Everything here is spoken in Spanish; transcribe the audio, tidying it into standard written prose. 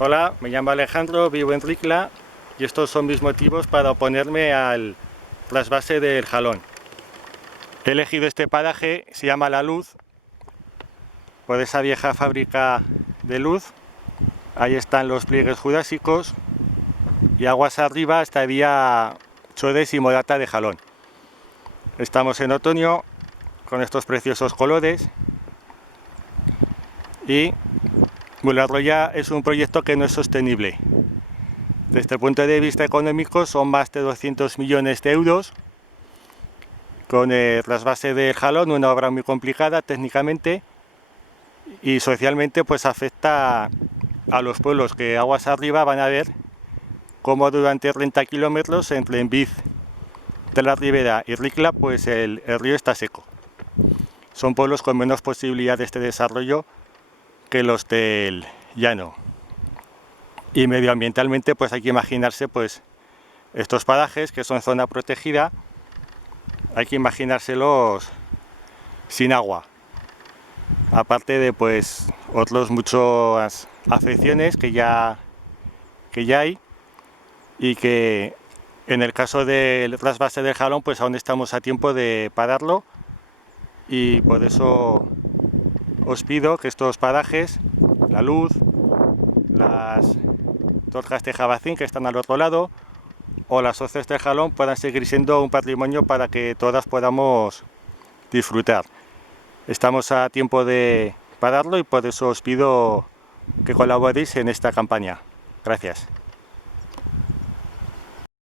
Hola, me llamo Alejandro, vivo en Ricla y estos son mis motivos para oponerme al trasvase del Jalón. He elegido este paraje, se llama La Luz, por esa vieja fábrica de luz. Ahí están los pliegues jurásicos y aguas arriba estaría Chores y Morata de Jalón. Estamos en otoño con estos preciosos colores y Bularroya es un proyecto que no es sostenible. Desde el punto de vista económico son más de 200 millones de euros con el trasvase del Jalón, una obra muy complicada técnicamente y socialmente pues afecta a los pueblos que aguas arriba van a ver cómo durante 30 kilómetros entre Enviz de la Ribera y Ricla pues el río está seco. Son pueblos con menos posibilidades de desarrollo que los del llano. Y medioambientalmente pues hay que imaginarse pues estos parajes que son zona protegida, hay que imaginárselos sin agua. Aparte de pues otros muchas afecciones que ya hay y que en el caso del trasvase del Jalón pues aún estamos a tiempo de pararlo, y por eso os pido que estos parajes, La Luz, las Torjas de Jabacín que están al otro lado o las hoces del Jalón puedan seguir siendo un patrimonio para que todas podamos disfrutar. Estamos a tiempo de pararlo y por eso os pido que colaboréis en esta campaña. Gracias.